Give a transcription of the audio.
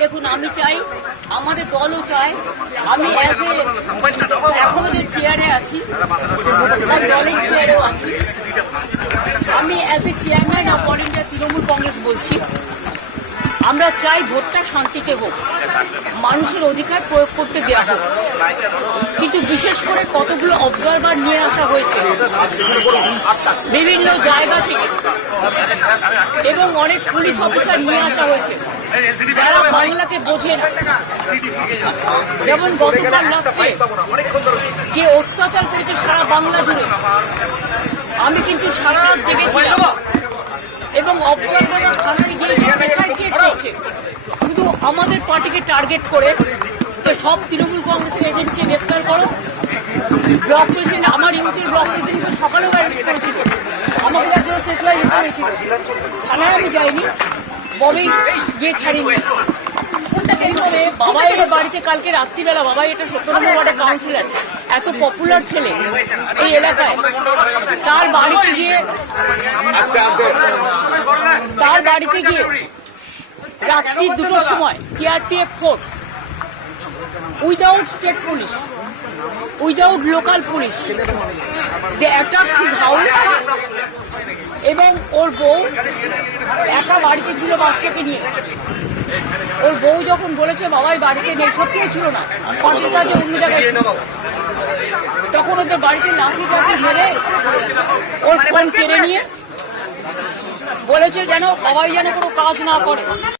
দেখুন, আমি চাই, আমাদের দলও চায়, আমি এখনো যে চেয়ারে আছি, দলের চেয়ারেও আছি, আমি as a chairman of all India Trinamool Congress বলছি, আমরা চাই ভোটটা শান্তিতে হোক, মানুষের অধিকার প্রয়োগ করতে দেওয়া হোক। কিন্তু বিশেষ করে কতগুলো অবজারভার নিয়ে আসা হয়েছে বিভিন্ন জায়গা থেকে, এবং অনেক পুলিশ অফিসার নিয়ে আসা হয়েছে যারা বাংলাকে বোঝে না। যেমন গতকাল রাত্রে যে অত্যাচার করেছে সারা বাংলা জুড়ে, আমি কিন্তু সারা রাত জেগেছিলাম, এবং অবজারভাররা থানায় গিয়ে প্রেশার ক্রিয়েট করছে শুধু আমাদের পার্টিকে টার্গেট করে, যে সব তৃণমূল কংগ্রেসের এজেন্টকে গ্রেপ্তার করো। ব্লক প্রেসিডেন্ট, আমার ইউথের ব্লক প্রেসিডেন্টকে সকালেও অ্যারেস্ট করেছিল, আমাকে একজন চেতলায় যেতে হয়েছিল, থানায় আমি যাইনি, ববেই গিয়ে ছাড়িনি। এইভাবে বাবাই এটা বাড়িতে কালকে রাত্রিবেলা, বাবাই এটা 17 নম্বর ওয়ার্ডের কাউন্সিলর, এত পপুলার ছেলে এই এলাকায়, তার বাড়িতে গিয়ে রাত্রি 2টোর সময় CRPF force, without state police, without local police, they attacked his house. এবং ওর বউ একা বাড়িতে ছিল বাচ্চাকে নিয়ে। ওর বউ যখন বলেছে বাবাই বাড়িতে নেই, সত্যিই ছিল না, পার্টির কাজে অন্য জায়গায় ছিল, তখন ওদের বাড়িতে লাঠি চাঠি মেরে ওর ফোন কেড়ে নিয়ে বলেছে যেন বাবাই যেন কোনো কাজ না করে।